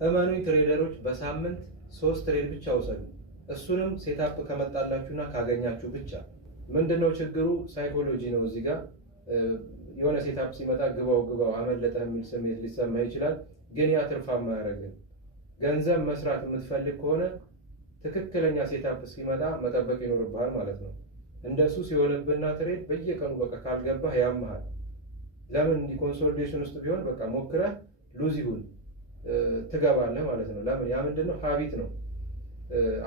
እመኑኝ ትሬደሮች በሳምንት 3 ትሬድ ብቻ ውሰዱ። እሱንም ሴታፕ ከመጣላችሁና ካገኛችሁ ብቻ። ምንድነው ችግሩ? ሳይኮሎጂ ነው። እዚህ ጋር የሆነ ሴታፕ ሲመጣ ግባው አመለጠ የሚል ስሜት ሊሰማ ይችላል። ግን ያ ትርፋማ አያደርግም። ገንዘብ መስራት የምትፈልግ ከሆነ ትክክለኛ ሴታፕ እስኪመጣ መጠበቅ ይኖርብሃል ማለት ነው። እንደሱ ሲሆንብና ትሬድ በየቀኑ በቃ ካልገባህ ያምሃል። ለምን እንዲህ ኮንሶሊዴሽን ውስጥ ቢሆን በቃ ሞክረህ ሉዝ ይሁን ትገባለህ ማለት ነው። ለምን ያ ምንድነው ሀቢት ነው።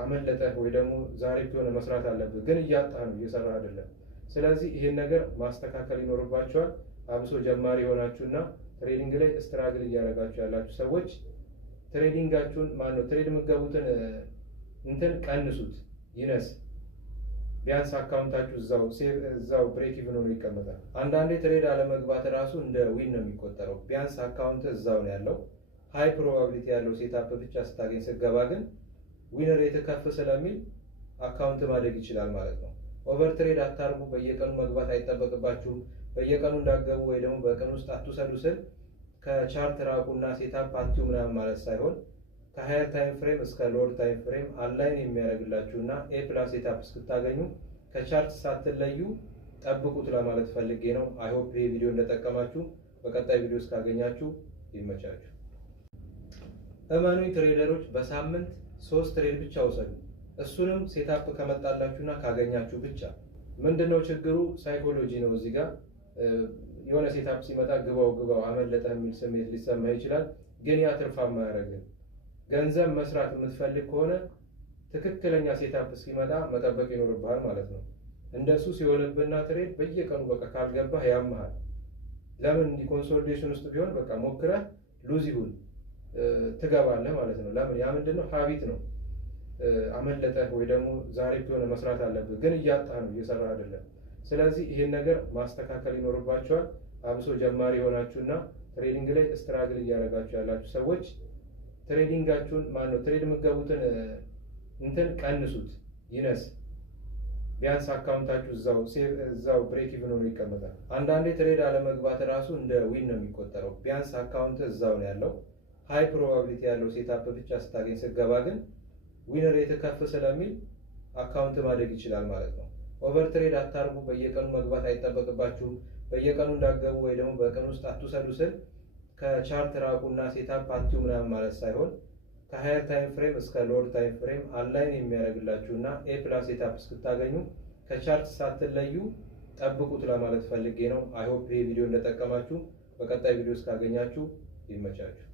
አመለጠህ ወይ ደግሞ ዛሬ የሆነ መስራት አለብህ፣ ግን እያጣህ ነው፣ እየሰራህ አይደለም። ስለዚህ ይሄን ነገር ማስተካከል ይኖርባቸዋል። አብሶ ጀማሪ የሆናችሁና ትሬዲንግ ላይ ስትራግል እያደረጋችሁ ያላችሁ ሰዎች ትሬዲንጋችሁን ትሬድ የምትገቡትን እንትን ቀንሱት፣ ይነስ። ቢያንስ አካውንታችሁ እዛው ብሬክ ኢቭን ሆኖ ይቀመጣል። አንዳንዴ ትሬድ አለመግባት ራሱ እንደ ዊን ነው የሚቆጠረው። ቢያንስ አካውንት እዛው ነው ያለው። ሃይ ፕሮባቢሊቲ ያለው ሴታፕ ብቻ ስታገኝ ስገባ ግን ዊን ሬት ከፍ ስለሚል አካውንት ማደግ ይችላል ማለት ነው። ኦቨር ትሬድ አታርጉ። በየቀኑ መግባት አይጠበቅባችሁም። በየቀኑ እንዳገቡ ወይ ደግሞ በቀን ውስጥ አትውሰዱ ስል ከቻርት ራቁና ሴታፕ አትዩ ምናምን ማለት ሳይሆን ከሃየር ታይም ፍሬም እስከ ሎወር ታይም ፍሬም አላይን የሚያደርግላችሁና ኤ ፕላስ ሴታፕ እስክታገኙ ከቻርት ሳትለዩ ጠብቁት ለማለት ፈልጌ ነው። አይሆፕ ይሄ ቪዲዮ እንደጠቀማችሁ። በቀጣይ ቪዲዮ እስካገኛችሁ ይመቻችሁ። እመኑኝ ትሬደሮች በሳምንት 3 ትሬድ ብቻ ውሰዱ። እሱንም ሴታፕ ከመጣላችሁና ካገኛችሁ ብቻ። ምንድነው ችግሩ? ሳይኮሎጂ ነው። እዚህ ጋር የሆነ ሴታፕ ሲመጣ ግባው አመለጠ የሚል ስሜት ሊሰማ ይችላል። ግን ያ ትርፋማ አያደርግም። ገንዘብ መስራት የምትፈልግ ከሆነ ትክክለኛ ሴታፕ እስኪመጣ መጠበቅ ይኖርብሃል ማለት ነው። እንደሱ ሲሆንብና ትሬድ በየቀኑ በቃ ካልገባህ ያምሃል። ለምን እንዲህ ኮንሶሊዴሽን ውስጥ ቢሆን በቃ ሞክረህ ሉዝ ይሁን ትገባለህ ማለት ነው። ለምን ያ ምንድነው ሀቢት ነው። አመለጠህ ወይ ደግሞ ዛሬ የሆነ መስራት አለብህ፣ ግን እያጣህ ነው፣ እየሰራህ አይደለም። ስለዚህ ይሄን ነገር ማስተካከል ይኖርባቸዋል። አብሶ ጀማሪ የሆናችሁና ትሬዲንግ ላይ ስትራግል እያደረጋችሁ ያላችሁ ሰዎች ትሬዲንጋችሁን ትሬድ የምትገቡትን እንትን ቀንሱት፣ ይነስ። ቢያንስ አካውንታችሁ እዛው ብሬክ ኢቭን ሆኖ ይቀመጣል። አንዳንዴ ትሬድ አለመግባት ራሱ እንደ ዊን ነው የሚቆጠረው። ቢያንስ አካውንት እዛው ነው ያለው። ሃይ ፕሮባቢሊቲ ያለው ሴታፕ ብቻ ስታገኝ ስገባ ግን ዊን ሬት ከፍ ስለሚል አካውንት ማደግ ይችላል ማለት ነው። ኦቨር ትሬድ አታርጉ። በየቀኑ መግባት አይጠበቅባችሁም። በየቀኑ እንዳገቡ ወይ ደግሞ በቀን ውስጥ አትውሰዱ ስል ከቻርት ራቁና ሴታፕ አትዩ ምናምን ማለት ሳይሆን ከሃየር ታይም ፍሬም እስከ ሎወር ታይም ፍሬም አላይን የሚያደርግላችሁና ኤ ፕላስ ሴታፕ እስክታገኙ ከቻርት ሳትለዩ ጠብቁት ለማለት ፈልጌ ነው። አይሆፕ ይሄ ቪዲዮ እንደጠቀማችሁ። በቀጣይ ቪዲዮ እስካገኛችሁ ይመቻችሁ።